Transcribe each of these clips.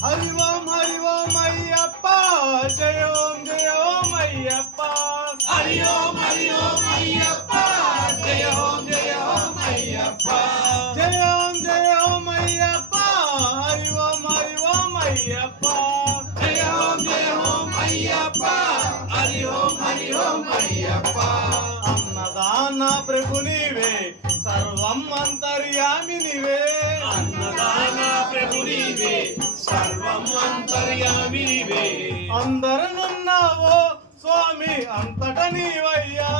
హరి ఓం అయ్యప్ప జయ ఓం అయ్యప్ప హరి ఓం అయ్యప్ప జయ ఓం అయ్యప్ప జయ ఓం అయ్యప్ప హరి ఓం అయ్యప్ప జయ ఓం అయ్యప్ప హరి ఓం అయ్యప్ప అన్నదాన ప్రభు నీవే సర్వం అంతర్యామి నీవే అన్నదాన ప్రభు నీవే సర్వం అంతర్యామి నీవే అందరనున్నావో స్వామి అంతట నీవయ్యా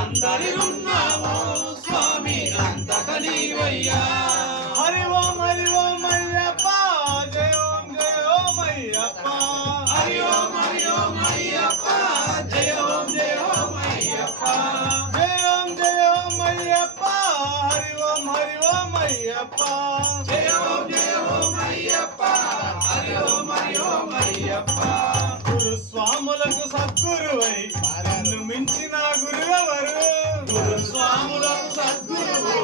అందరినున్నావో స్వామి అంతట నీవయ్యా హరి ఓం అయ్యప్ప జయ ఓం అయ్యప్ప హరి ఓం అయ్యప్ప జయ ఓం అయ్యప్ప జయ ఓం అయ్యప్ప హరి ఓం అయ్యప్ప జయ ఓం అయ్యప్ప హరి ఓం అయ్యప్ప గురుస్వాములకు సద్గురువై నిన్ను మించిన గురువెవరు గురు స్వాములకు సద్గురువు